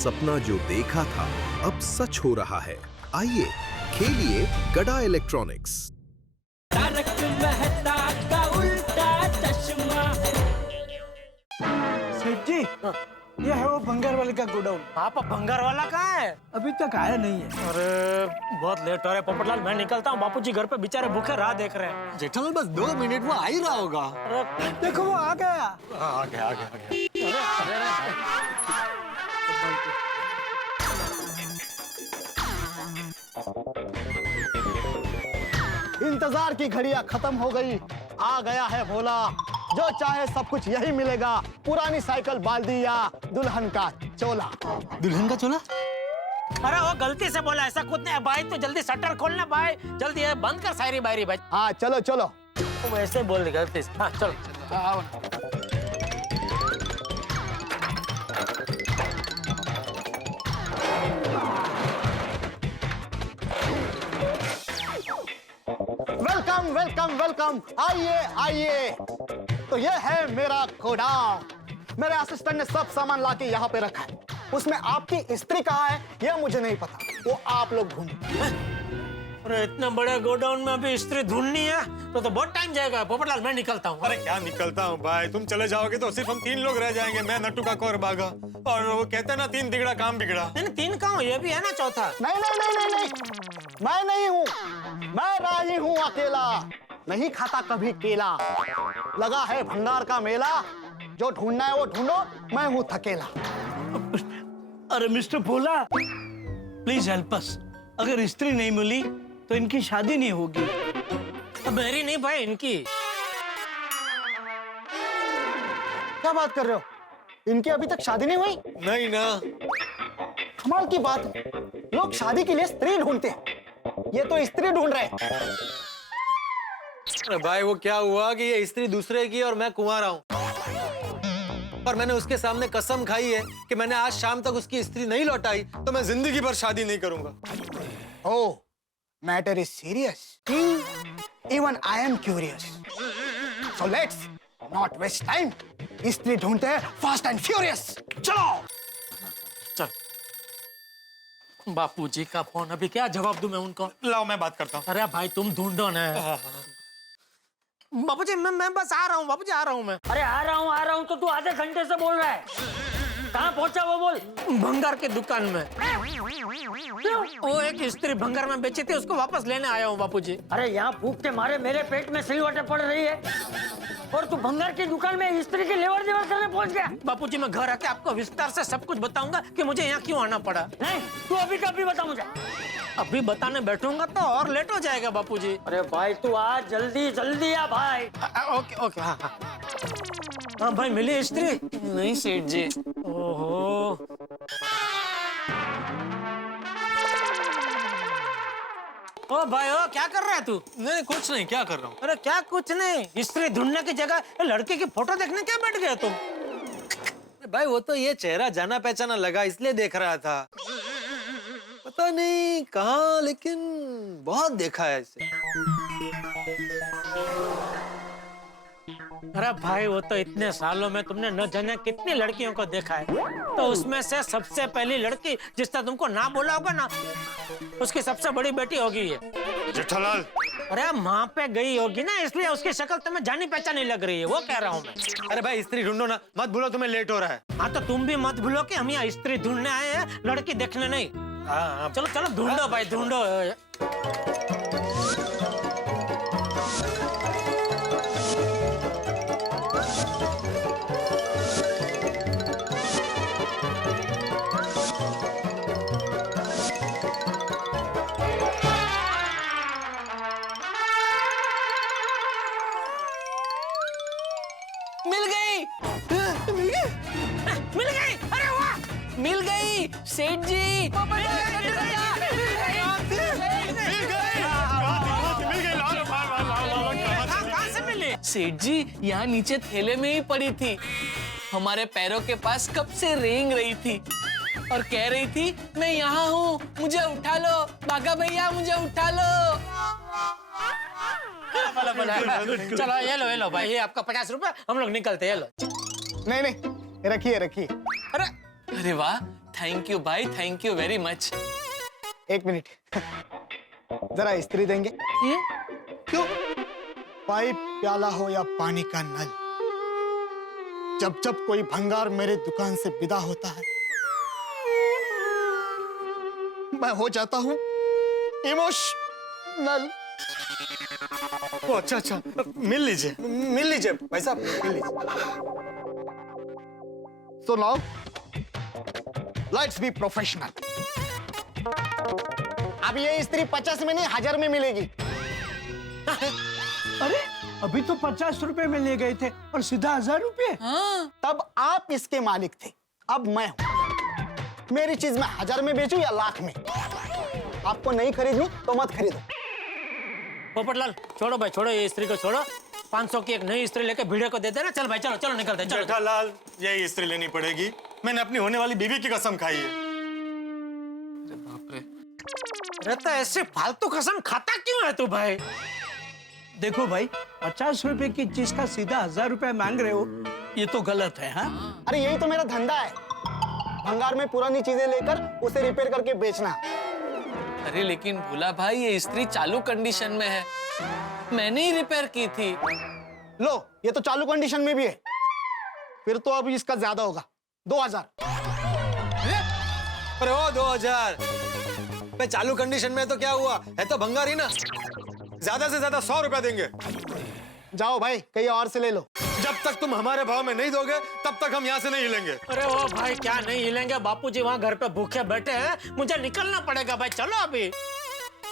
सपना जो देखा था अब सच हो रहा है। आइए खेलिए गड़ा इलेक्ट्रॉनिक्स। तारक मेहता का उल्टा चश्मा। सेठ जी, ये है वो भंगार वाले का गोडाउन। आप भंगार वाला कहाँ है? अभी तक आया नहीं है। अरे बहुत लेट हो रहा है पोपटलाल, मैं निकलता हूँ। बापूजी घर पे बेचारे भूखे राह देख रहे हैं। जेठालाल बस 2 मिनट वो आ ही रहा होगा। अरे देखो वो आ गया। आ गया। इंतजार की घड़ियां खत्म हो गई। आ गया है भोला, जो चाहे सब कुछ यही मिलेगा। पुरानी साइकिल, बाल्दी या दुल्हन का चोला। दुल्हन का चोला? अरे वो गलती से बोला, ऐसा कुछ नहीं है भाई। तो जल्दी शटर खोलना भाई, जल्दी है, बंद कर शायरी बायरी भाई। हाँ चलो चलो। वो ऐसे बोल दी गलती से। हाँ चलो आओ। वेलकम वेलकम वेलकम, आइए आइए। तो ये है मेरा गोडाउन। मेरे असिस्टेंट ने सब सामान लाके यहाँ पे रखा है। उसमें आपकी स्त्री कहाँ है यह मुझे नहीं पता, वो आप लोग ढूंढो। अरे इतना बड़ा गोडाउन में अभी स्त्री ढूंढनी है तो बहुत टाइम जाएगा। पोपटलाल मैं निकलता हूँ। अरे क्या निकलता हूँ भाई, तुम चले जाओगे तो सिर्फ हम 3 लोग रह जाएंगे। मैं, नट्टू काका और बागा। और वो कहते हैं ना, 3 तिगड़ा काम बिगड़ा। नहीं 3 कहाँ हो, ये भी है ना चौथा। नहीं नहीं नहीं नहीं नहीं, मैं नहीं हूँ। मैं राजी हूँ अकेला, नहीं खाता कभी केला। लगा है भंगार का मेला, जो ढूंढना है वो ढूंढो, मैं हूँ थकेला। अरे mister Bhola, please help us. अगर स्त्री नहीं मिली तो इनकी शादी नहीं होगी। मेरी नहीं भाई, इनकी। क्या बात कर रहे हो? इनकी अभी तक शादी नहीं हुई? नहीं ना। कमाल की बात है, लोग शादी के लिए स्त्री ढूंढते हैं, ये तो स्त्री ढूंढ रहे हैं। अरे भाई वो क्या हुआ कि ये स्त्री दूसरे की और मैं कुंवारा हूँ। और मैंने उसके सामने कसम खाई है कि मैंने आज शाम तक उसकी स्त्री नहीं लौटाई तो मैं जिंदगी भर शादी नहीं करूंगा। Oh, matter is serious. Even I am curious. So let's not waste time. स्त्री ढूंढते हैं fast and furious. चलो। चल बापूजी का फोन, अभी क्या जवाब दूं मैं उनको? लाओ मैं बात करता हूँ। अरे भाई तुम ढूंढो ना। बापूजी मैं बस आ रहा हूँ। बापूजी आ रहा हूँ मैं। अरे आ रहा हूँ तो तू आधे घंटे से बोल रहा है। कहाँ पहुंचा वो बोल। भंगार के दुकान में। वो एक स्त्री भंगार में बेची थी, उसको वापस लेने आया हूँ बापूजी। अरे यहाँ भूख के मारे मेरे पेट में सिलवटें पड़ रही है और तू भंगार की दुकान में स्त्री की लेवर देवर करने पहुंच गया। बापूजी मैं घर आके आपको विस्तार से सब कुछ बताऊंगा कि मुझे यहाँ क्यों आना पड़ा। नहीं, तू अभी कभी बता मुझे। अभी बताने बैठूंगा तो और लेट हो जाएगा बापूजी। अरे भाई तू आ, जल्दी जल्दी आ भाई। Okay okay. हाँ हाँ हाँ भाई, मिली स्त्री? नहीं सेठ जी। ओहो, ओ भाई ओ क्या कर रहा है तू? नहीं कुछ नहीं, क्या कर रहा हूँ? अरे क्या कुछ नहीं, स्त्री ढूंढने की जगह लड़के की फोटो देखने क्या बैठ गया तुम? भाई वो तो ये चेहरा जाना पहचाना लगा इसलिए देख रहा था। पता नहीं कहाँ, लेकिन बहुत देखा है इसे। अरे भाई वो तो इतने सालों में तुमने न जाने कितनी लड़कियों को देखा है, तो उसमें से सबसे पहली लड़की जिसने तुमको ना बोला होगा ना, उसकी सबसे बड़ी बेटी होगी ये। जेठालाल। अरे माँ पे गई होगी ना, इसलिए उसकी शक्ल तुम्हें जानी पहचानी लग रही है, वो कह रहा हूँ मैं। अरे भाई स्त्री ढूंढो ना, मत भूलो तुम्हें लेट हो रहा है। हाँ तो तुम भी मत भूलो कि हम यहाँ स्त्री ढूंढने आए हैं, लड़की देखने नहीं। हाँ चलो चलो ढूंढो भाई ढूंढो। मिल गई। मिल गई? अरे वाह, मिल गई सेठ जी। कहाँ से मिली? सेठ जी यहाँ नीचे थैले में ही पड़ी थी, हमारे पैरों के पास कब से रेंग रही थी और कह रही थी मैं यहाँ हूँ, मुझे उठा लो, बागा भैया मुझे उठा लो। चलो ये लो भाई, ये आपका 50 रुपए, हम लोग निकलते हैं। ये लो। नहीं नहीं, रखिए रखिए। अरे अरे वाह, थैंक यू भाई, थैंक यू वेरी मच। एक मिनट, जरा इस्त्री देंगे? क्यों? पाइप, प्याला हो या पानी का नल, जब जब कोई भंगार मेरे दुकान से विदा होता है, मैं हो जाता हूं इमोशनल। ओ अच्छा, मिल लीजिए भाई साहब, मिल लीजिए। So now, let's be professional. अब ये इस्त्री 50 में नहीं 1000 में मिलेगी। अरे अभी तो 50 रुपए में ले गए थे और सीधा 1000 रुपए। हाँ, तब आप इसके मालिक थे, अब मैं हूं। मेरी चीज मैं 1000 में बेचूं या लाख में, आपको नहीं खरीदनी तो मत खरीदो। पोपटलाल छोड़ो भाई, छोड़ो ये इस्त्री को छोड़ो। 500 की एक नई इस्त्री लेके भिड़े को दे देना। चल भाई चलो चलो निकलते हैं, चलो। जेठालाल, यही इस्त्री लेनी पड़ेगी। मैंने अपनी होने वाली बीवी की कसम खाई है। बाप रे। अरे तो ऐसे फालतू कसम खाता क्यों है तू भाई? देखो भाई, 50 रुपए की चीज का सीधा 1000 रुपए मांग रहे हो, ये तो गलत है। हाँ, अरे यही तो मेरा धंधा है, भंगार में पुरानी चीजें लेकर उसे रिपेयर करके बेचना। अरे लेकिन भोला भाई, ये इस्त्री चालू कंडीशन में है, मैंने ही रिपेयर की थी। लो, ये तो चालू कंडीशन में भी है, फिर तो अब इसका ज्यादा होगा, 2000। अरे ओ 2000 पे चालू कंडीशन में तो क्या हुआ है, तो भंगार ही ना। ज्यादा से ज्यादा 100 रुपया देंगे। जाओ भाई, कहीं और से ले लो। जब तक तुम हमारे भाव में नहीं दोगे तब तक हम यहाँ से नहीं हिलेंगे। अरे ओ भाई क्या नहीं हिलेंगे, बापूजी वहाँ घर पे भूखे बैठे हैं, मुझे निकलना पड़ेगा भाई। चलो अभी।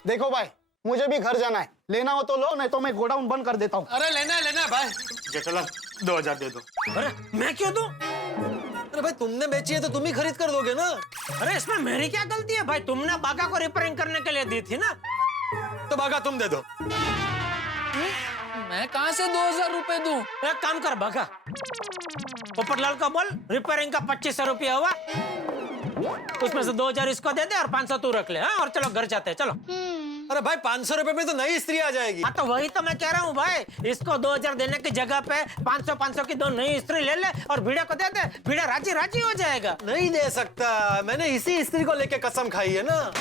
देखो भाई, मुझे भी घर जाना है, लेना हो तो लो, नहीं तो मैं गोडाउन बंद कर देता हूँ। अरे लेना है भाई। जेठालाल 2000 दे दो। अरे मैं क्यों दूं? अरे भाई तुमने बेची है तो तुम ही खरीद कर दोगे ना। अरे इसमें मेरी क्या गलती है भाई? तुमने बागा को रिपेयरिंग करने के लिए दी थी ना। तो बागा तुम दे दो। मैं कहाँ से 2000 रुपए दूं? एक काम कर बागा, पोपटलाल को बोल रिपेयरिंग का 2500 रुपया हुआ, उसमें से 2000 इसको दे दे और 500 तू रख ले। हाँ, और चलो घर जाते हैं, चलो। अरे भाई 500 रुपए में तो नई इस्त्री आ जाएगी। हाँ तो वही तो मैं कह रहा हूँ भाई, इसको 2000 देने की जगह पे 500 की 2 नई इस्त्री ले ले और भिड़े को दे दे, भिड़ा राजी हो जाएगा। नहीं दे सकता, मैंने इसी इस्त्री को लेके कसम खाई है ना।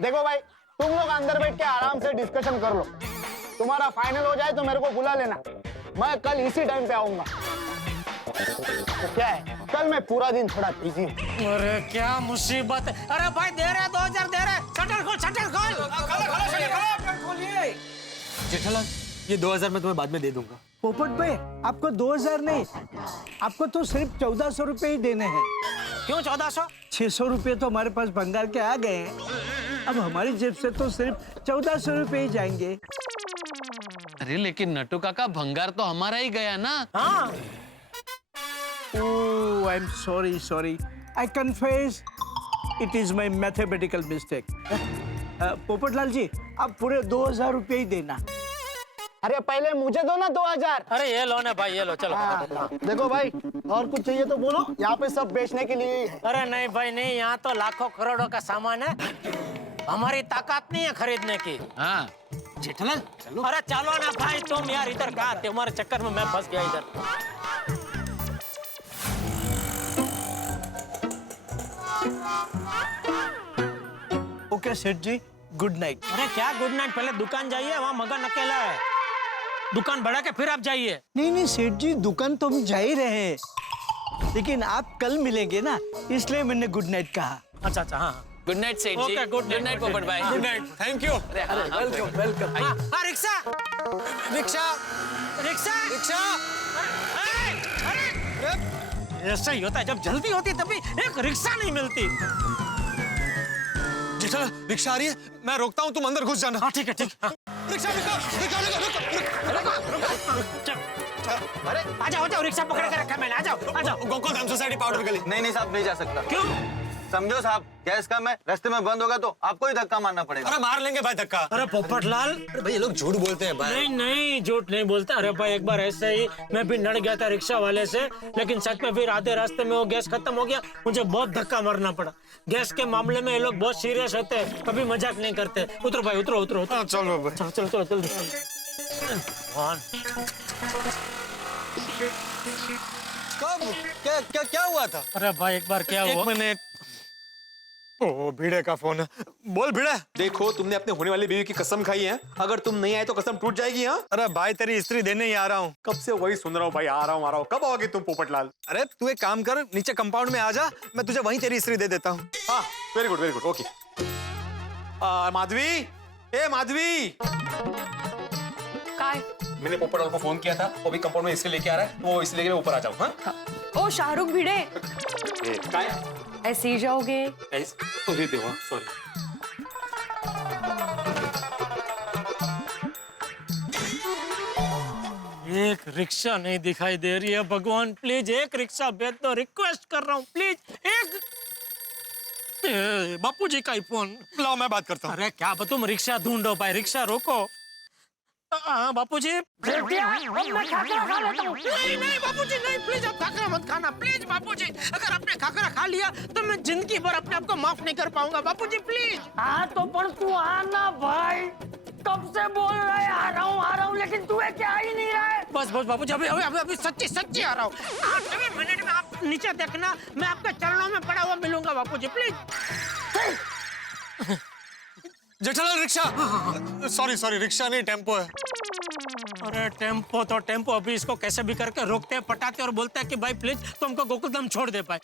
देखो भाई, तुम लोग अंदर बैठ के आराम से डिस्कशन कर लो, तुम्हारा फाइनल हो जाए तो मेरे को बुला लेना, मैं कल इसी टाइम पे आऊंगा। तो क्या है, कल मैं पूरा दिन थोड़ा बिजी हूँ। अरे क्या मुसीबत है। अरे भाई दे रहे 2000 दे रहे, शटर खोल शटर खोल। जेठालाल, ये 2000 मैं तुम्हें बाद में दे दूंगा। पोपट भाई, आपको 2000 नहीं, आपको तो सिर्फ 1400 रुपए ही देने हैं। क्यों 1400? 600 रुपए तो हमारे पास भंगार के आ गए हैं, अब हमारी जेब से तो सिर्फ 1400 रुपए ही जाएंगे। अरे लेकिन नटू काका, भंगार तो हमारा ही गया ना। हाँ। Oh, I'm sorry. I confess, it is my mathematical mistake. Popatlal जी, आप पूरे 2000 रुपए ही देना। अरे पहले मुझे दो ना 2000। अरे ये लो ना भाई, ये लो, चलो। देखो भाई, और कुछ चाहिए तो बोलो, यहाँ पे सब बेचने के लिए ही है। अरे नहीं भाई नहीं, यहाँ तो लाखों करोड़ों का सामान है, हमारी ताकत नहीं है खरीदने की। हाँ जेठालाल चलो। अरे चलो ना भाई तुम यार, इधर कहाँ, तुम्हारे चक्कर में मैं फंस गया इधर। ओके सेठ जी, गुड नाइट। अरे क्या गुड नाइट, पहले दुकान जाइए, वहाँ मगन अकेला है, दुकान बढ़ा के फिर आप जाइए। नहीं सेठ जी, दुकान तो हम जा ही रहे हैं, लेकिन आप कल मिलेंगे ना, इसलिए मैंने गुड नाइट कहा। अच्छा हाँ। गुड नाइट सेठ जी। Okay, good night, पोपट भाई। Good night, thank you. Welcome. हाँ रिक्शा रिक्शा रिक्शा रिक्शा। अरे ऐसा ही होता है, जब जल्दी होती तभी एक रिक्शा नहीं मिलती। जेठालाल रिक्शा आ रही है, मैं रोकता हूँ, तुम अंदर घुस जाना। हाँ ठीक है ठीक। रिक्शा अरे आ जाओ रिक्शा पकड़ के रखा मैंने, आ जाओ। गोकुल धाम सोसाइटी पाउडर गली। नहीं साहब, नहीं जा सकता। क्यों? समझो साहब, गैस का मैं रास्ते में बंद होगा तो आपको ही धक्का मारना पड़ेगा। अरे मार लेंगे भाई धक्का। अरे पोपटलाल, अरे भाई ये लोग झूठ बोलते हैं भाई। नहीं नहीं झूठ नहीं बोलता। अरे भाई एक बार ऐसे ही मैं भी लड़ गया था रिक्शा वाले से, लेकिन सच में फिर आधे रास्ते में वो गैस खत्म हो गया, मुझे बहुत धक्का मारना पड़ा। गैस के मामले में ये लोग बहुत सीरियस होते हैं, कभी मजाक नहीं करते। उतरो भाई, उतरो उतरो उतरो। चलो भाई। चलो चलो चलो जल्दी। कब क्या क्या क्या हुआ था? अरे भाई एक बार क्या हुआ? 1 मिनट। ओ भिड़े का फोन है। बोल भिड़े। देखो, तुमने अपने होने वाली बीवी की कसम खाई है, अगर तुम नहीं आए तो कसम टूट जाएगी। हाँ, अरे भाई तेरी स्त्री देने ही आ रहा हूँ। कब से वही सुन रहा हूँ भाई, आ रहा हूँ। कब आओगे तुम पोपटलाल? अरे तू एक काम कर, नीचे कंपाउंड में आ जा, मैं तुझे वहीं तेरी स्त्री दे देता हूँ। हाँ, वेरी गुड ओके। माधवी, ए माधवी, काय? मैंने पोपटलाल को फोन किया था, वो भी कंपाउंड में इसलिए लेके आ रहा है, वो इसलिए लेके मैं ऊपर आ जाऊँ। हाँ, ओ शाहरुख भिड़े, काय ऐसे ही जाओगे? तो दे दो। सॉरी। एक रिक्शा नहीं दिखाई दे रही है। भगवान प्लीज एक रिक्शा भेज दो, रिक्वेस्ट कर रहा हूँ प्लीज एक। बापूजी का ही फोन। लाओ मैं बात करता हूँ। अरे क्या तुम रिक्शा ढूंढो भाई, रिक्शा रोको। हाँ बापूजी। बेटिया, अब मैं खाकर खा लेता हूँ। नहीं नहीं बापूजी नहीं, प्लीज आप खाकरा मत खाना प्लीज बापूजी। अगर आपने खाकरा खा लिया तो मैं जिंदगी भर अपने आप को माफ नहीं कर पाऊंगा बापूजी प्लीज। हाँ तो पर तू आना भाई, कब से बोल रहा है आ रहा हूँ, लेकिन तू है क्या आ ही नहीं रहा है। बस बस बापूजी, अभी अभी अभी अभी सच्ची सच्ची आ रहा हूँ। 8 मिनट में आप नीचे देखना, मैं आपके चरणों में पड़ा हुआ मिलूंगा Bapuji please. Jethalal rickshaw. Sorry rickshaw नहीं टेम्पो है। अरे टेम्पो तो टेम्पो, अभी इसको कैसे भी करके रोकते हैं, पटाते और बोलते हैं कि भाई प्लीज तुमको गोकुलधाम छोड़ दे पाए।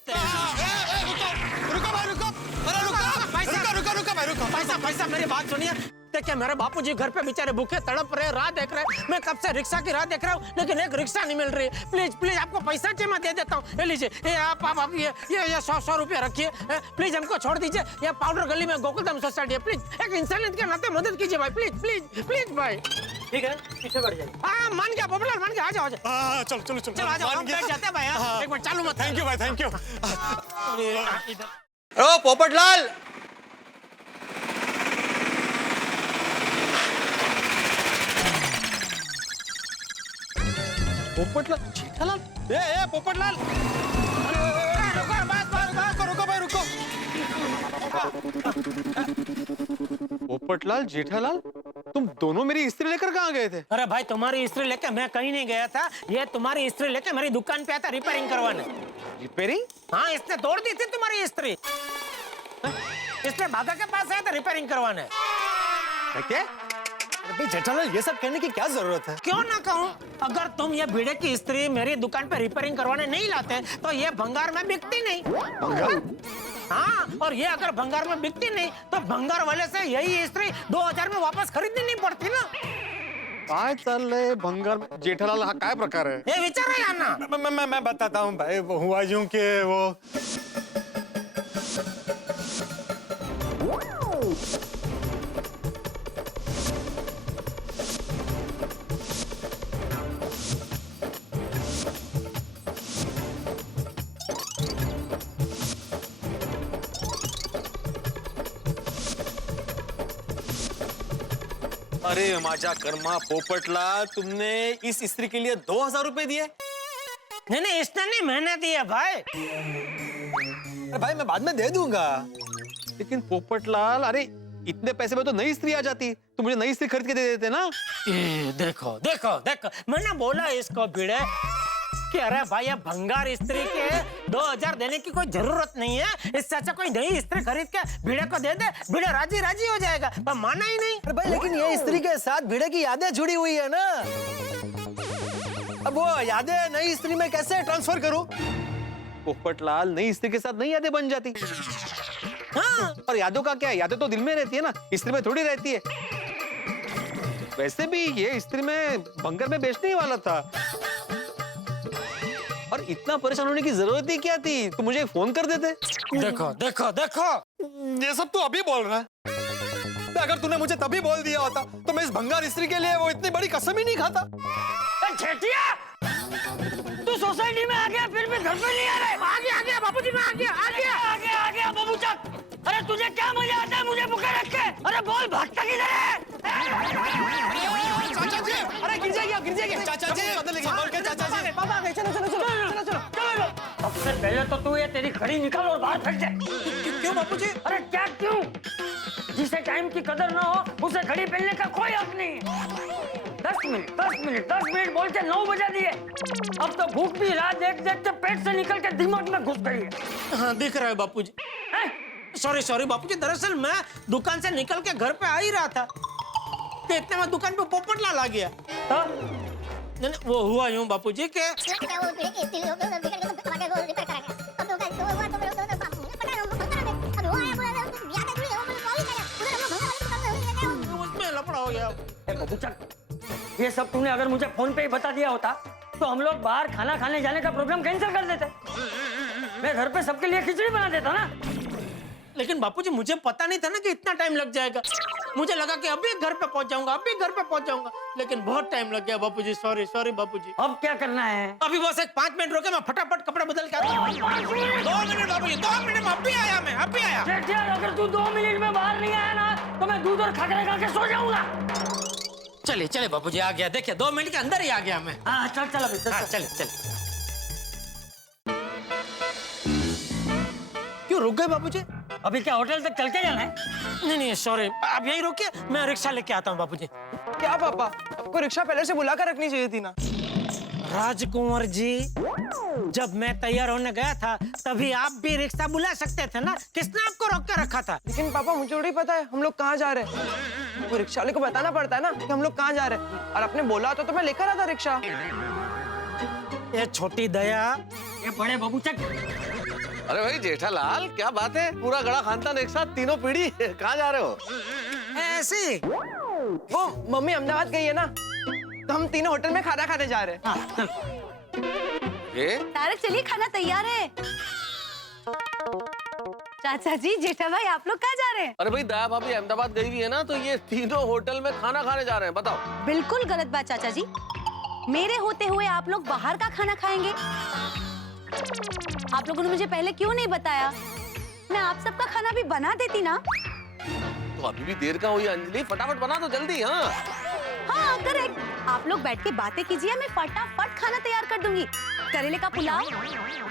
रुको भाई रुको। अरे रुको भाई रुको। पैसा मेरी बात सुनिए। देखिए मेरे बापूजी घर पे बेचारे भूखे तड़प रहे, राह देख रहे। मैं कब से रिक्शा की राह देख रहा हूँ, लेकिन एक रिक्शा नहीं मिल रही। प्लीज आपको पैसा चाहिए मैं दे देता हूँ। ये लीजिए, ये आप ये 100 रुपया रखिए। प्लीज हमको छोड़ दीजिए। ये पाउडर गली में गोकुलधाम सोसाइटी है। प्लीज एक इंसानियत के नाते मदद कीजिए भाई, प्लीज भाई। ठीक है, पीछे बढ़ जाइए। हाँ मान गया पोपटलाल, मान गया। आ जाओ हाँ चलो चलो आ जाओ, हम बैठ जाते हैं भाई। हाँ, एक मिनट चालू मत। थैंक यू भाई, थैंक यू। इधर ओ पोपटलाल, पोपटलाल, जेठालाल, ए पोपटलाल। रुको भाई रुको। पोपटलाल, जेठालाल, तुम दोनों मेरी स्त्री लेकर कहाँ गए थे? अरे भाई तुम्हारी स्त्री लेके मैं कहीं नहीं गया था, ये तुम्हारी स्त्री लेके मेरी दुकान पे आया था रिपेयरिंग करवाने। रिपेयरिंग? हाँ इसने तोड़ दी थी तुम्हारी स्त्री, इसने भागा के पास आया था रिपेयरिंग करवाने। क्या? अरे जेठालाल ये सब कहने की क्या जरूरत है? क्यों ना कहूँ, अगर तुम ये भिड़े की स्त्री मेरी दुकान पे रिपेयरिंग करवाने नहीं लाते तो ये भंगार में बिकती नहीं। भंगार? हाँ, और ये अगर भंगार में बिकती नहीं तो भंगार वाले से यही स्त्री 2000 में वापस खरीदनी नहीं पड़ती ना। काय चाललंय भंगार में? जेठालाल हा काय प्रकार है? ये विचार है ना। मैं बताता हूँ भाई। वो हुआ यूं कि वो अरे माझा कर्मा पोपटलाल, तुमने इस स्त्री के लिए 2000 रुपए दिए? नहीं इसने नहीं, मैंने दिया भाई। अरे भाई मैं बाद में दे दूंगा। लेकिन पोपटलाल, अरे इतने पैसे में तो नई स्त्री आ जाती, तो मुझे नई स्त्री खरीद के दे देते ना। देखो मैंने बोला इसको भिड़े कि अरे भाई ये भंगार स्त्री के 2000 देने की कोई जरूरत नहीं है, इससे अच्छा कोई नई स्त्री खरीद के भिड़े को दे दे, भिड़े राजी हो जाएगा, पर माना ही नहीं। अरे भाई लेकिन ये स्त्री के साथ भिड़े की यादें जुड़ी हुई है ना, अब वो यादें नई स्त्री में कैसे ट्रांसफर करूं? पोपटलाल, नई स्त्री के साथ नई यादें बन जाती। हाँ। और यादों का क्या है, यादें तो दिल में रहती है ना, स्त्री में थोड़ी रहती है। वैसे भी ये स्त्री में भंगार में बेचने ही वाला था, और इतना परेशान होने की जरूरत ही क्या थी? तो मुझे फोन कर देते। देखो ये सब तू अभी बोल रहा है। अगर तूने मुझे तभी बोल दिया होता तो मैं इस भंगार स्त्री के लिए वो इतनी बड़ी कसम ही नहीं खाता। छेटिया, तू तू सोसाइटी में आ गया फिर भी घर पे नहीं आ रहा? आ गया बापूजी, मैं आ गया बाबू चक। अरे तुझे क्या मजा आता है मुझे भूखे रख के? अरे बोल भागता किधर है? अरे गिर जाएगी चाचा जी चाचा जी पापा आ गए, चलो सबसे पहले तो तू ये तेरी घड़ी निकाल और बाहर फेंक दे। क्यों बापूजी? अरे क्या क्यों? जिसे टाइम की कदर ना हो उसे घड़ी पहनने का कोई हक नहीं है। 10 मिनट बोल के 9 बजा दिए। अब तो भूख भी रात देखते पेट से निकल के दिमाग में घुस गई है। हाँ दिख रहा है बापूजी। सॉरी बापूजी, दरअसल मैं दुकान से निकल के घर पे आ ही रहा था कि इतने में दुकान पे पोपटलाल आ गया। नहीं, वो हुआ यूं बापूजी के उसमें लफड़ा हो गया। बाबू चक, ये सब तूने अगर मुझे फोन पे ही बता दिया होता तो हम लोग बाहर खाना खाने जाने का प्रोग्राम कैंसिल कर देते। मैं घर पे सबके लिए खिचड़ी बना देता ना। लेकिन बापूजी मुझे पता नहीं था ना कि इतना टाइम लग जाएगा। मुझे लगा कि अभी घर पे पहुंच जाऊंगा, लेकिन बहुत टाइम लग गया बापूजी। सॉरी बापूजी। अब क्या करना है? अभी बस एक 5 मिनट रोके, मैं फटाफट कपड़े बदल के आता हूँ। 2 मिनट बापूजी, 2 मिनट में अभी आया। देख यार, अगर तू 2 मिनट में बाहर नहीं आया ना तो मैं दूध और खाकर खा के सो जाऊंगा। चलिए बापूजी, आ गया। देखिए 2 मिनट के अंदर ही आ गया मैं। हाँ चल अभी चलिए। क्यों रुक गए बापूजी? अभी क्या होटल तक चल के जाना है? नहीं सॉरी, आप यहीं रुकिए, मैं रिक्शा लेके आता हूँ बापूजी। क्या पापा, आपको रिक्शा पहले से बुला कर रखनी चाहिए थी ना। राजकुंवर जी, जब मैं तैयार होने गया था तभी आप भी रिक्शा बुला सकते थे ना। किसने आपको रोक के रखा था? लेकिन पापा मुझे थोड़ी पता है हम लोग कहाँ जा रहे हैं। वो रिक्शा वाले को बताना पड़ता है ना कि हम लोग कहाँ जा रहे हैं। और आपने बोला तो मैं लेकर आता रिक्शा। ये छोटी दया, ये बड़े बाबू चक। अरे भाई जेठालाल, क्या बात है? पूरा गड़ा खानदान एक साथ, तीनों पीढ़ी। कहाँ जा रहे हो? ऐसे वो मम्मी अहमदाबाद गई है ना, तो हम तीनों होटल में खाना खाने जा रहे हैं। ये तारक चलिए, खाना तैयार है। चाचा जी, जेठा भाई, आप लोग कहाँ जा रहे हैं? अरे भाई दया भाभी अहमदाबाद गई हुई है ना, तो ये तीनों होटल में खाना खाने जा रहे हैं। बताओ। बिल्कुल गलत बात चाचा जी। मेरे होते हुए आप लोग बाहर का खाना खाएंगे? आप लोगों ने मुझे पहले क्यों नहीं बताया? मैं आप सबका खाना भी बना देती ना। तो अभी भी देर का हुई अंजलि, फटाफट बना दो जल्दी। हाँ करेक्ट। आप लोग बैठ के बातें कीजिए, मैं फटाफट खाना तैयार कर दूंगी। करेले का पुलाव,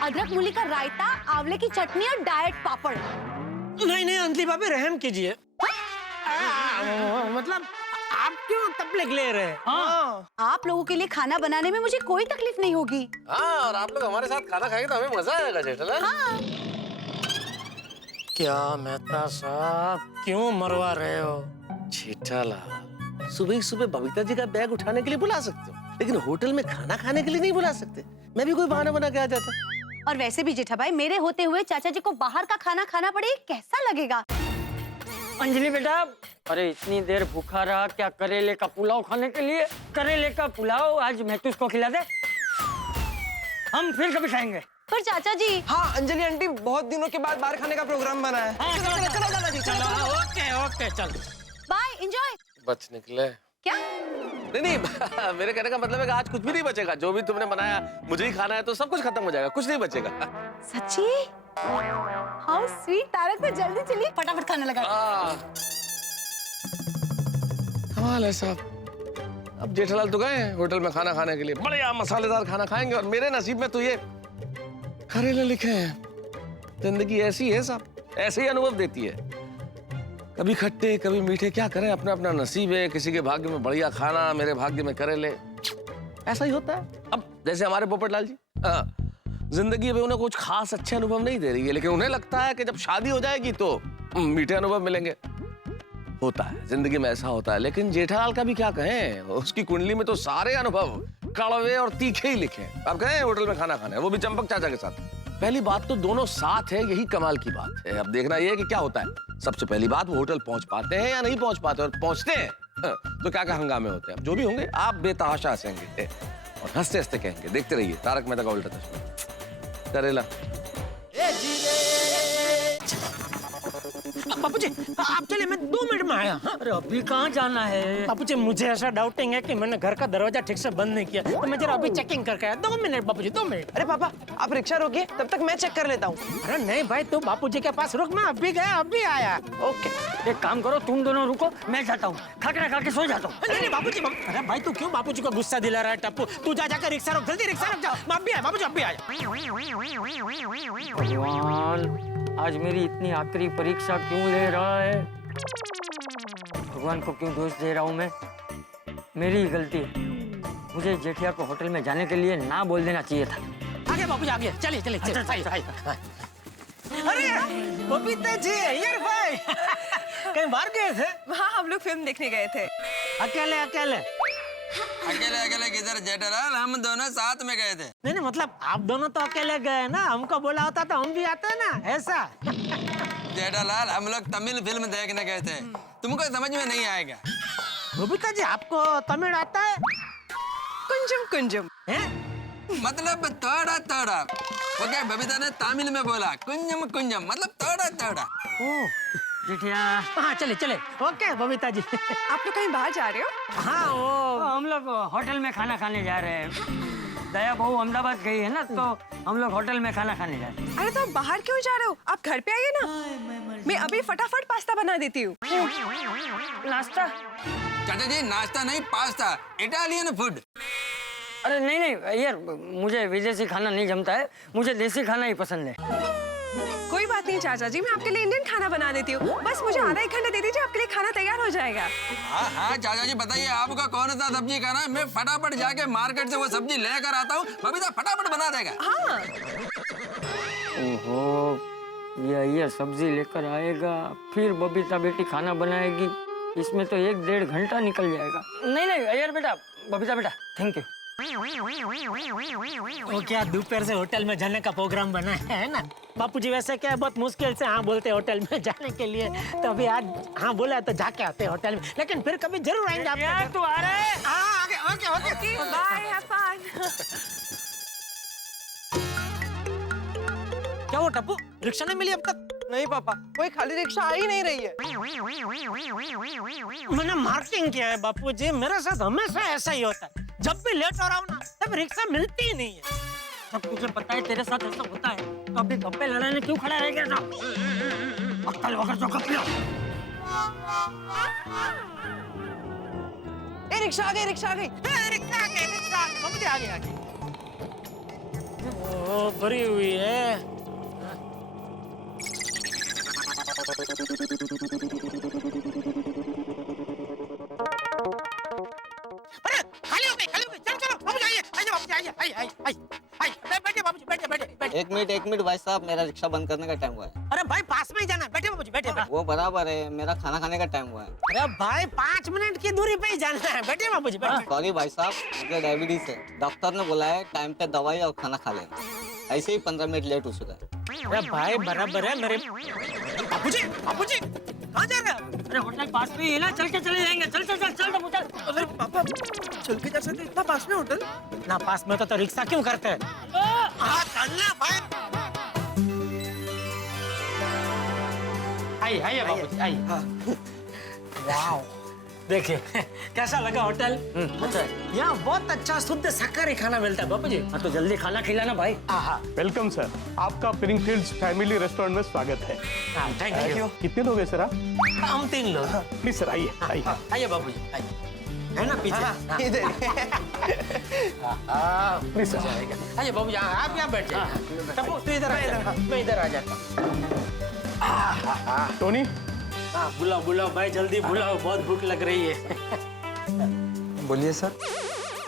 अदरक मूली का रायता, आंवले की चटनी और डाइट पापड़। नहीं अंजलि भाभी, रहम कीजिए। मतलब आप क्यों तकलीफ ले रहे हैं? हाँ। आप लोगों के लिए खाना बनाने में मुझे कोई तकलीफ नहीं होगी। हाँ, और आप लोग हमारे साथ खाना खाएंगे तो हमें मजा आएगा जेठालाल। हाँ। क्या मेहता साहब, क्यों मरवा रहे हो? जेठालाल, सुबह सुबह बबीता जी का बैग उठाने के लिए बुला सकते हो, लेकिन होटल में खाना खाने के लिए नहीं बुला सकते। मैं भी कोई बहाना बना के आ जाता। और वैसे भी जेठा भाई, मेरे होते हुए चाचा जी को बाहर का खाना खाना पड़े, कैसा लगेगा? अंजलि बेटा, अरे इतनी देर भूखा रहा क्या करेले का पुलाव खाने के लिए? करेले का पुलाव आज मैं तुझको खिला दे, हम फिर कभी खाएंगे। पर चाचा जी। हाँ अंजलि आंटी, बहुत दिनों के बाद बाहर खाने का प्रोग्राम बना है। चलो दादाजी, चलो। ओके चलो। Bye, enjoy. बच निकले। क्या? नहीं मेरे कहने का मतलब है कि आज कुछ भी नहीं बचेगा। जो भी तुमने बनाया मुझे ही खाना है, तो सब कुछ खत्म हो जाएगा, कुछ नहीं बचेगा। सच्ची? How sweet. तारक, तो जल्दी चलिए, फटाफट खाना लगा। कमाल है साहब। अब जेठालाल तो गए हैं होटल में खाना खाने के लिए, बढ़िया मसालेदार खाना खाएंगे, और मेरे नसीब में तो ये करेले लिखे हैं। जिंदगी ऐसी है साहब, ऐसे ही अनुभव देती है। कभी खट्टे कभी मीठे, क्या करें, अपना अपना नसीब है। किसी के भाग्य में बढ़िया खाना, मेरे भाग्य में करेले। ऐसा ही होता है। अब जैसे हमारे पोपटलाल जी, जिंदगी में उन्हें कुछ खास अच्छे अनुभव नहीं दे रही है, लेकिन उन्हें लगता है कि जब शादी हो जाएगी तो मीठे अनुभव मिलेंगे। होता है, जिंदगी में ऐसा होता है। लेकिन जेठालाल का भी क्या कहें, उसकी कुंडली में तो सारे अनुभव कड़वे और तीखे ही लिखे हैं। अब गए होटल में खाना खाने, वो भी चंपक चाचा के साथ। पहली बात तो दोनों साथ है, यही कमाल की बात है। अब देखना ये है कि क्या होता है। सबसे पहली बात, वो होटल पहुंच पाते हैं या नहीं पहुंच पाते, और पहुंचते हैं तो क्या क्या हंगामे होते हैं। जो भी होंगे आप बेतहाशा हंसेंगे और हंसते हंसते कहेंगे। देखते रहिए तारक मेहता का उल्टा चश्मा। करेला। बापूजी आप चलिए, मैं 2 मिनट में आया। हाँ? अरे अभी कहाँ जाना है? बापूजी मुझे ऐसा डाउटिंग है कि मैंने घर का दरवाजा ठीक से बंद नहीं किया, तो मैं जरा अभी चेकिंग करके आया। 2 मिनट बापूजी, 2 मिनट। अरे पापा आप रिक्शा रोकिए, तब तक मैं चेक कर लेता हूँ। अरे नहीं भाई, तू बापूजी के पास रुक, मैं अभी गया अभी आया। ओके। एक काम करो, तुम दोनों रुको, मैं जाता हूँ, खाकरा खा के सो जाता हूँ। नहीं बापूजी, अरे भाई तू क्यों बापूजी को गुस्सा दिला रहा है टप्पू? तू जा जाकर रिक्शा रोक, जल्दी रिक्शा रोक जा। मैं अभी आया बापूजी, अभी आया। भगवान, आज मेरी इतनी आखिरी परीक्षा क्यों ले रहा है? भगवान को क्यों दोष दे रहा हूँ मैं? मेरी ही गलती है। मुझे जेठिया को होटल में जाने के लिए ना बोल देना चाहिए था। आगे बापूजी, आगे चलिए चलिए चलिए। अरे बबीता जी, यार भाई कहीं बाहर गए थे? हाँ हम लोग फिल्म देखने गए थे। अकेले अकेले? अकेले अकेले किधर जेठालाल, हम दोनों साथ में गए थे। नहीं मतलब आप दोनों तो अकेले गए ना, हमको बोला होता तो हम भी आते ना, ऐसा। जेठालाल हम लोग तमिल फिल्म देखने गए थे, तुमको समझ में नहीं आएगा। बबीता जी आपको तमिल आता है? कुंजम कुंजम है? मतलब थोड़ा थोड़ा। ओके, बबीता ने तमिल में बोला कुंजम कुंजम, मतलब थोड़ा थोड़ा। ओह जेठिया, हाँ चले चले। ओके बबीता जी। आप लोग कहीं बाहर जा रहे हो? हाँ वो हम लोग होटल में खाना खाने जा रहे हैं। दया बहू अहमदाबाद गई है ना, तो हम लोग होटल में खाना खाने जा रहे हैं। अरे तो आप बाहर क्यों जा रहे हो? आप घर पे आइए ना, मैं अभी फटाफट पास्ता बना देती हूँ। नाश्ता? चाचा जी नाश्ता नहीं, पास्ता, इटालियन फूड। अरे नहीं नहीं यार, मुझे विदेशी खाना नहीं जमता है, मुझे देसी खाना ही पसंद है। कोई बात नहीं चाचा जी, मैं आपके लिए इंडियन खाना बना देती हूँ। बस मुझे आधा 1 घंटा दे दीजिए, आपके लिए खाना तैयार हो जाएगा। हाँ हाँ चाचा जी बताइए आपका कौन सा सब्जी खाना है, मैं फटाफट जाके मार्केट से वो सब्जी लेकर आता हूँ, बबीता फटाफट बना देगा। हाँ। ओहो, ये सब्जी लेकर आएगा, फिर बबीता बेटी खाना बनाएगी, इसमें तो 1-1.5 घंटा निकल जाएगा। नहीं नहीं यार बेटा, बबीता बेटा थैंक यू। वो क्या दोपहर से होटल में जाने का प्रोग्राम बना है ना? बापूजी वैसे क्या बहुत मुश्किल से हाँ बोलते होटल में जाने के लिए, तो अभी आज हाँ बोला तो जाके आते होटल में, लेकिन फिर कभी जरूर आएंगे आप। यार तू आ रहा है? हाँ आगे, okay okay bye, have fun. क्या वो टप्पू, रिक्शा नहीं मिली अब तक? नहीं पापा, कोई खाली रिक्शा आ ही नहीं रही है। मैंने मार्किंग किया है बापूजी, मेरे साथ हमेशा ऐसा ही होता है, जब भी लेट हो रहा हूँ ना तब रिक्शा मिलती ही नहीं है। जब तुझे पता है तेरे साथ ऐसा होता है, तो अभी गप्पे लड़ाने क्यों खड़ा रह गया था? अक्ल वगैरह जो गप्पे। ए रिक्शा आ गई, रिक्शा आ गई। रिक्शा आ गई, रिक्शा बापूजी आगे आगे। ओ भरी हुई है। अरे खाली हो गई, चलो चलो बाबूजी आइए, आइए बाबूजी आइए, आइए बैठिए बाबूजी, बैठिए। एक मिनट भाई साहब, मेरा रिक्शा बंद करने का टाइम हुआ है। अरे भाई पास में ही जाना है, बैठिए बाबूजी, बैठिए। वो बराबर है, मेरा खाना खाने का टाइम हुआ है। अरे भाई 5 मिनट की दूरी पे ही जाना है, बैठिए बाबूजी, बैठिए। सॉरी भाई साहब, मुझे डायबिटीज है, डॉक्टर ने बोला है टाइम पे दवाई और खाना खा लेना, ऐसे ही 15 मिनट लेट हो चुका है। अरे भाई बराबर है मेरे। बाबूजी बाबूजी कहाँ जा रहे हैं? अरे होटल पास में ही है ना, चल के चले जाएंगे। चल चल चल चल चल चल। अरे पापा चल के जा सकते, इतना पास में होटल? ना पास में तो रिक्शा क्यों करते हैं? चलना भाई। आइए बाबूजी, आइए। वाओ, देखिए कैसा लगा होटल? अच्छा है। यहाँ बहुत अच्छा शुद्ध शाकाहारी खाना मिलता है बाबूजी। हाँ तो जल्दी खाना खिलाना भाई। हाँ वेलकम सर, आपका प्रिंगफील्ड्स फैमिली रेस्टोरेंट में स्वागत है। Thank you. कितने लोग हैं सर आप? हम 3 लोग। प्लीज सर आइए आइए। आइए बाबूजी, आइए। है ना पीछे? इधर। प्लीज सर आइए बाबूजी, आप यहाँ बैठ जाइए। टप्पू तू इधर आ जा, मैं इधर आ जाता हूँ। टोनी हाँ बुलाओ भाई, जल्दी बुलाओ, बहुत भूख लग रही है। बोलिए सर,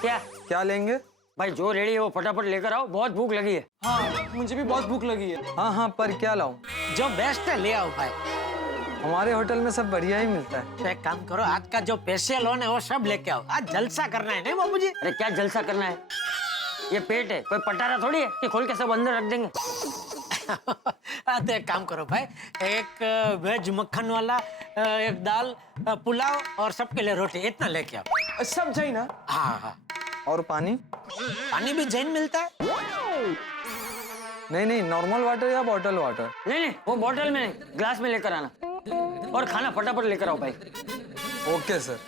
क्या लेंगे? भाई जो रेडी है वो फटाफट लेकर आओ, बहुत भूख लगी है। हाँ मुझे भी बहुत भूख लगी है। हाँ पर क्या लाऊं? जो बेस्ट है ले आओ भाई। हमारे होटल में सब बढ़िया ही मिलता है। तो एक काम करो, आज का जो स्पेशल है वो सब लेके आओ, आज जलसा करना है, नहीं बाबूजी? अरे क्या जलसा करना है, ये पेट है, कोई पटारा थोड़ी है कि खोल के सब अंदर रख देंगे। तो एक काम करो भाई, एक वेज मक्खन वाला, एक दाल, पुलाव और सबके लिए रोटी, इतना लेके आओ। सब जैन ना? हाँ। और पानी? पानी भी जैन मिलता है? नहीं नॉर्मल वाटर या बॉटल वाटर? नहीं वो बॉटल में नहीं, ग्लास में लेकर आना। और खाना फटाफट लेकर आओ भाई। Okay sir.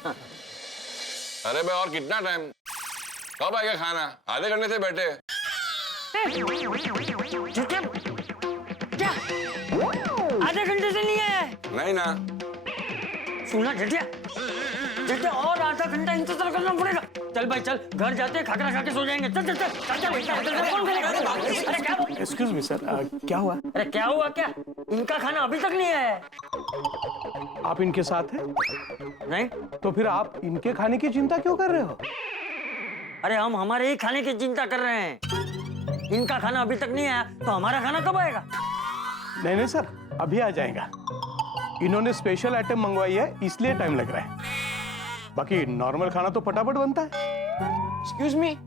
अरे भाई और कितना टाइम, कब आएगा खाना? आधे घंटे से बैठे। क्या आधे घंटे से नहीं आया है? नहीं ना। सुना जटिया, जटिया और आधा घंटा इंतजार करना पड़ेगा। चल भाई चल, घर जाते खाकरा खा के सो जाएंगे। चल चल चल चल चल, कौन करेगा? अरे क्या एक्सक्यूज मी सर, क्या हुआ? अरे क्या हुआ क्या? इनका खाना अभी तक नहीं आया है। आप इनके साथ हैं? नहीं। तो फिर आप इनके खाने की चिंता क्यों कर रहे हो? अरे हम हमारे ही खाने की चिंता कर रहे हैं। इनका खाना अभी तक नहीं आया तो हमारा खाना कब आएगा? नहीं नहीं सर, अभी आ जाएगा। इन्होंने स्पेशल आइटम मंगवाई है इसलिए टाइम लग रहा है, बाकी नॉर्मल खाना तो फटाफट बनता है। एक्सक्यूज मी,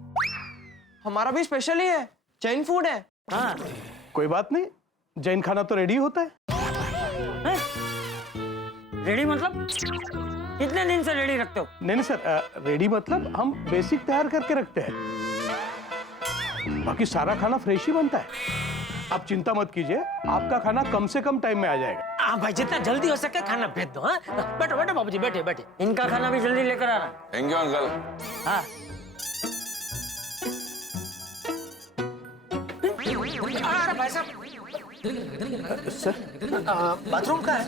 हमारा भी स्पेशल ही है, जैन फूड है। हाँ। कोई बात नहीं, जैन खाना तो रेडी होता है। रेडी मतलब कितने दिन से रेडी रखते हो? नहीं नहीं सर, रेडी मतलब हम बेसिक तैयार करके रखते हैं, बाकी सारा खाना फ्रेश ही बनता है। आप चिंता मत कीजिए, आपका खाना कम से कम टाइम में आ जाएगा। हाँ भाई, जितना जल्दी हो सके खाना भेज दो। हाँ बैठो बैठो बाबूजी, बैठे बैठे। इनका खाना भी जल्दी लेकर आना। Thank you uncle. हाँ। अरे भाई साहब, सर बाथरूम का है?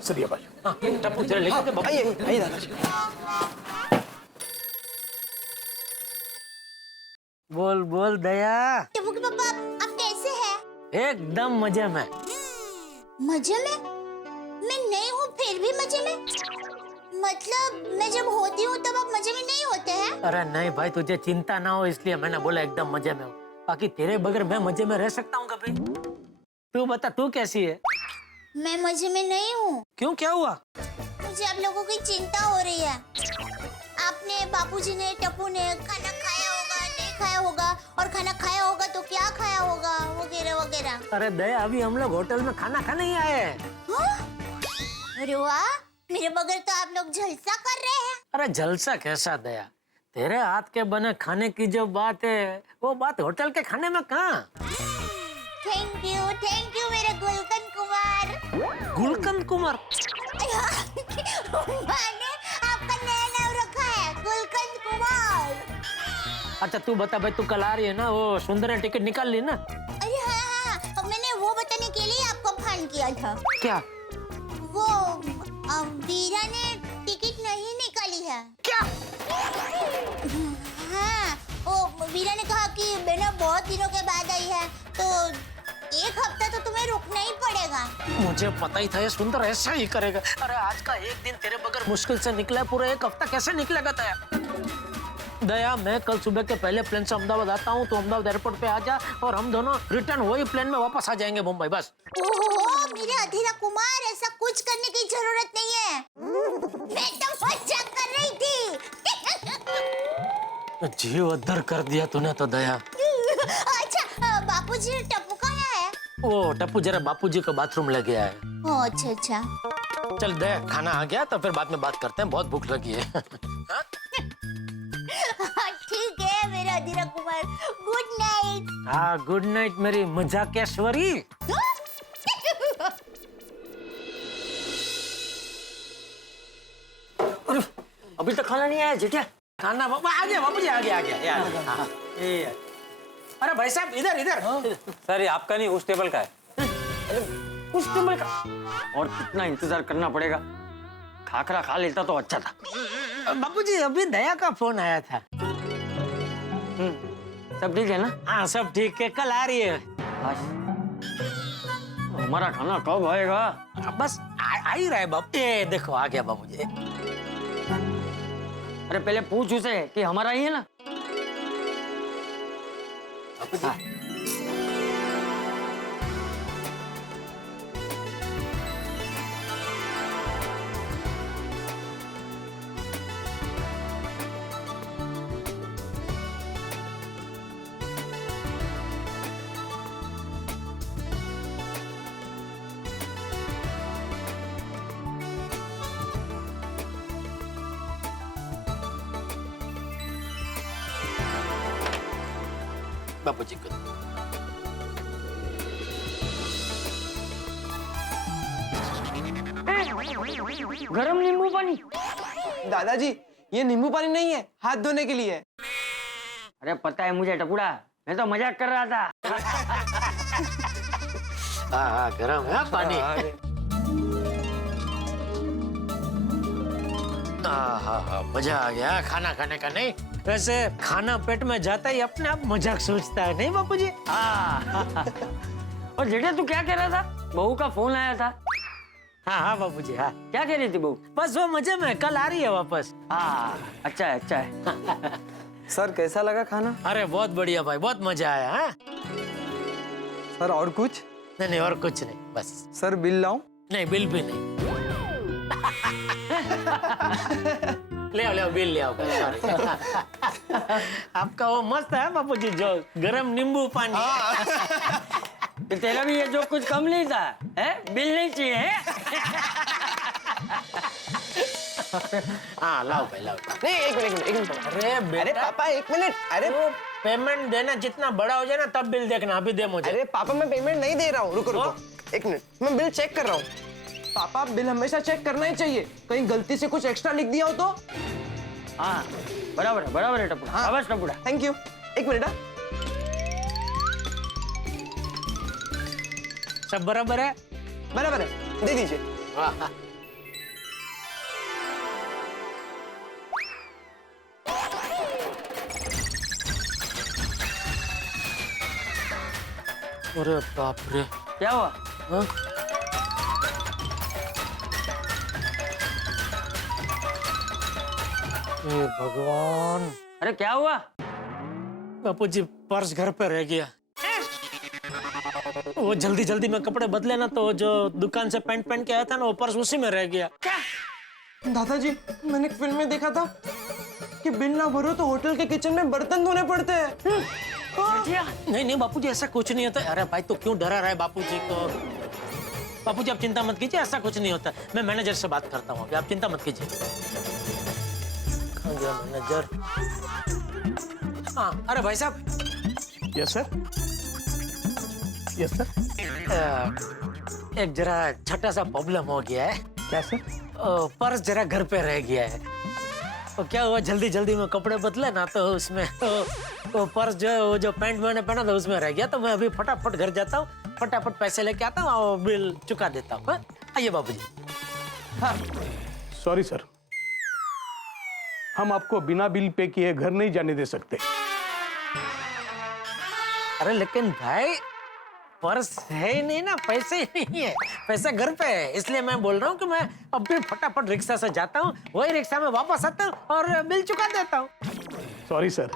सर ये बात। हाँ, टप्पू जरा लेके दे बाबू। आइए दादाजी। बोल बोल दया। टप्पू के पापा, आप कैसे हैं? एकदम मजे में। मजे में? मैं नहीं हूँ फिर भी मजे में? मतलब मैं जब होती हूँ तब आप मजे में नहीं होते हैं? अरे नहीं भाई, तुझे चिंता ना हो इसलिए मैंने बोला एकदम मजे में हो। बाकी तेरे बगैर मैं मजे में रह सकता हूँ कभी? तू बता, तू कैसी है? मैं मजे में नहीं हूँ। क्यों, क्या हुआ? मुझे आप लोगों की चिंता हो रही है। आपने, बापूजी ने, टप्पू ने खाना खाया होगा, नहीं खाया होगा, और खाना खाया होगा तो क्या खाया होगा, वगैरह वगैरह। अरे दया, अभी हम लोग होटल में खाना खाने ही आए हैं। अरे वाह, मेरे बगैर तो आप लोग जलसा कर रहे हैं। अरे जलसा कैसा दया, तेरे हाथ के बने खाने की जो बात है वो बात होटल के खाने में कहाँ? थैंक यू मेरे गुलकंद कुमार। गुलकंद कुमार? मैंने आपका नया नाम रखा है, गुलकंद कुमार। अच्छा तू बता भाई, तू कल आ रही है ना, वो सुंदर ने टिकट निकाल ली ना? अरे हाँ, मैंने वो बताने के लिए आपको फोन किया था। क्या? वो वीरा ने टिकट नहीं निकाली है। क्या? हाँ, वो वीरा ने कहा कि बेना बहुत दिनों के बाद आई है तो एक हफ्ता तो तुम्हें रुकना ही पड़ेगा। मुझे पता ही था ये सुंदर ऐसा ही करेगा। अरे आज का एक दिन तेरे बगैर मुश्किल से निकला है, पूरा एक हफ्ता कैसे निकलेगा दया? दया, मैं कल सुबह के पहले प्लेन से अहमदाबाद आता हूँ, तो अहमदाबाद एयरपोर्ट पे आ जा और हम दोनों रिटर्न वही प्लेन में वापस आ जाएंगे मुंबई, बस। ओहो मेरे अधीरा कुमार, ऐसा कुछ करने की जरूरत नहीं है। मैं तो मजाक कर रही थी। जीव अद्धर कर दिया तूने तो दया। अच्छा बापूजी टप्पू कहाँ है? वो टप्पू जरा बापूजी को बाथरूम ले गया है। अच्छा अच्छा। चल दया, खाना आ गया तो फिर बाद में बात करते हैं, बहुत भूख लगी है। ठीक है मेरा अधीरा कुमार, गुड नाइट। हाँ गुड नाइट मेरी मजाकेश्वरी। अभी तक खाना नहीं आया जेठिया? खाना बाबा आ गया, बाबूजी आ गया यार। अरे भाई साहब इधर इधर। सर ये आपका नहीं, उस टेबल का है। उस टेबल का? और कितना इंतजार करना पड़ेगा? खाकरा खा लेता तो अच्छा था। बापूजी अभी दया का फोन आया था। सब ठीक है ना? हाँ सब ठीक है, कल आ रही है। हमारा खाना कब आएगा? बस आ ही रहा है बाबू। ये देखो आ गया बाबूजी। अरे पहले पूछ उसे कि हमारा ही है ना। हाँ। बापूजी को गरम नींबू पानी। दादाजी ये नींबू पानी नहीं है, हाथ धोने के लिए है। अरे पता है मुझे टपुड़ा, मैं तो मजाक कर रहा था। हाँ गरम है पानी। हाँ मजा आ गया खाना खाने का। नहीं वैसे खाना पेट में जाता ही अपने आप मजाक सोचता है, नहीं बापू जी? हाँ। और जेठा तू क्या कह रहा था? बहू का फोन आया था। हाँ हाँ बापू जी हाँ। क्या कह रही थी बहू? बस वो मजे में, कल आ रही है वापस। हाँ अच्छा है अच्छा है। सर कैसा लगा खाना? अरे बहुत बढ़िया भाई, बहुत मजा आया। हाँ सर और कुछ? नहीं और कुछ नहीं, बस। सर बिल लाऊं? नहीं बिल भी नहीं। ले आओ बिल ले आओ। सॉरी। आपका वो मस्त है बापू जी, जो गरम नींबू पानी। तेरा भी ये जो कुछ कम नहीं था, है? बिल नहीं चाहिए। हाँ लाओ भाई लाओ। नहीं एक मिनट। अरे पापा एक मिनट। अरे वो पेमेंट देना जितना बड़ा हो जाए ना तब बिल देखना, अभी दे मुझे। अरे पापा मैं पेमेंट नहीं दे रहा हूँ, रुको। एक मिनट मैं बिल चेक कर रहा हूँ। पापा बिल हमेशा चेक करना ही चाहिए, कहीं गलती से कुछ एक्स्ट्रा लिख दिया हो तो। हाँ बराबर है टपुड़ा। हाँ बस टपुड़ा। Thank you. एक मिनट। सब बराबर है? बराबर है, दे दीजिए। वाह अरे बाप रे, क्या हुआ? हाँ? हे भगवान। अरे क्या हुआ? बापू जी पर्स घर पे रह गया। वो जल्दी में कपड़े बदले ना, तो जो दुकान से पैंट पहन के आया था ना, वो पर्स उसी में रह गया। क्या? दादाजी मैंने एक फिल्म में देखा था कि बिल ना भरो तो होटल के किचन में बर्तन धोने पड़ते हैं। नहीं बापूजी ऐसा कुछ नहीं होता। अरे भाई तो क्यों डरा रहा है बापूजी को? बापूजी आप चिंता मत कीजिए, ऐसा कुछ नहीं होता। मैं मैनेजर से बात करता हूँ, आप चिंता मत कीजिए। कहाँ गया मैनेजर? हाँ अरे भाई साहब। Yes sir. Yes sir. एक जरा छोटा सा प्रॉब्लम हो गया है। क्या सर? पर्स जरा घर पे रह गया है। तो क्या हुआ, जल्दी में कपड़े बदले ना, तो उसमें तो पर्स जो पैंट मैंने पहना था उसमें रह गया। तो मैं अभी फटाफट घर जाता हूँ, फटाफट पैसे लेके आता हूँ और बिल चुका देता हूँ। आइए बाबूजी। हाँ सॉरी सर, हम आपको बिना बिल पे किए घर नहीं जाने दे सकते। अरे लेकिन भाई पर्स है ही नहीं ना, पैसे ही नहीं है, पैसा घर पे है। इसलिए मैं बोल रहा हूँ कि मैं अभी फटाफट रिक्शा से जाता हूँ, वही रिक्शा में वापस आता हूँ और बिल चुका देता हूँ। सॉरी सर,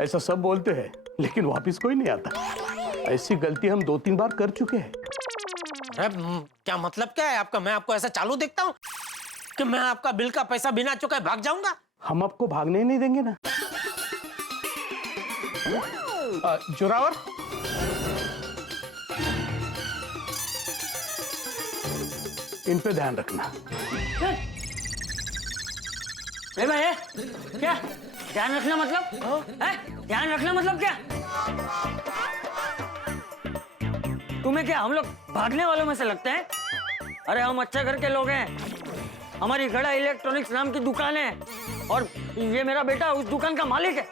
ऐसा सब बोलते हैं लेकिन वापस कोई नहीं आता। ऐसी गलती हम 2-3 बार कर चुके हैं। अरे क्या मतलब क्या है आपका? मैं आपको ऐसा चालू देखता हूँ कि मैं आपका बिल का पैसा बिना चुकाए भाग जाऊंगा? हम आपको भागने नहीं देंगे ना। जोरावर, इन पे ध्यान रखना। भाई क्या ध्यान रखना मतलब? ध्यान रखना मतलब क्या? तुम्हें क्या हम लोग भागने वालों में से लगते हैं? अरे हम अच्छे घर के लोग हैं। हमारी गड़ा इलेक्ट्रॉनिक्स नाम की दुकान है और ये मेरा बेटा उस दुकान का मालिक है।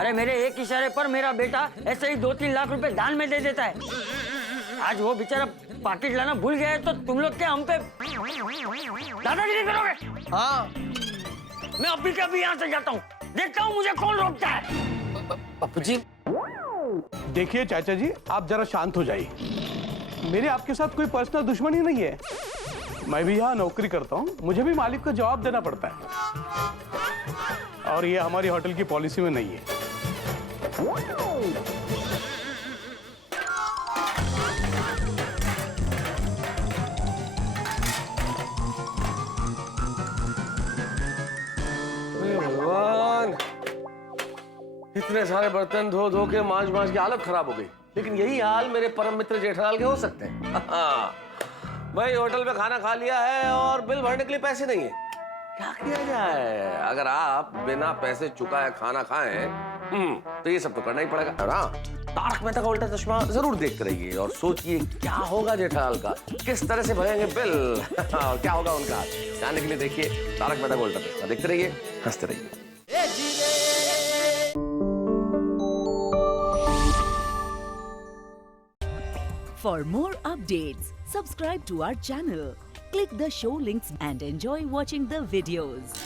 अरे मेरे एक इशारे पर मेरा बेटा ऐसे ही 2-3 लाख रुपए दान में दे देता है। आज वो बेचारा पाकिट लाना भूल गया है तो तुम लोग क्या हम पे दादागिरी करोगे? हाँ मैं अभी के अभी यहाँ से जाता हूँ, देखता हूँ मुझे कौन रोकता है। बापूजी देखिए चाचा जी, आप जरा शांत हो जाइए। मेरे आपके साथ कोई पर्सनल दुश्मनी नहीं है। मैं भी यहाँ नौकरी करता हूँ, मुझे भी मालिक को जवाब देना पड़ता है और ये हमारी होटल की पॉलिसी में नहीं है। भगवान, इतने सारे बर्तन धो धो के मांज मांज की हालत खराब हो गई। लेकिन यही हाल मेरे परम मित्र जेठालाल के हो सकते हैं। भाई होटल में खाना खा लिया है और बिल भरने के लिए पैसे नहीं है, क्या किया जाए? अगर आप बिना पैसे चुकाए खाना खाएं तो ये सब तो करना ही पड़ेगा। और हाँ, तारक मेहता का उल्टा चश्मा जरूर देखते रहिए और सोचिए क्या होगा जेठालाल का, किस तरह से भरेंगे बिल और क्या होगा उनका। जानने के लिए देखिए तारक मेहता का उल्टा चश्मा, देखते रहिए, हंसते रहिए। For more updates, subscribe to our channel, click the show links and enjoy watching the videos.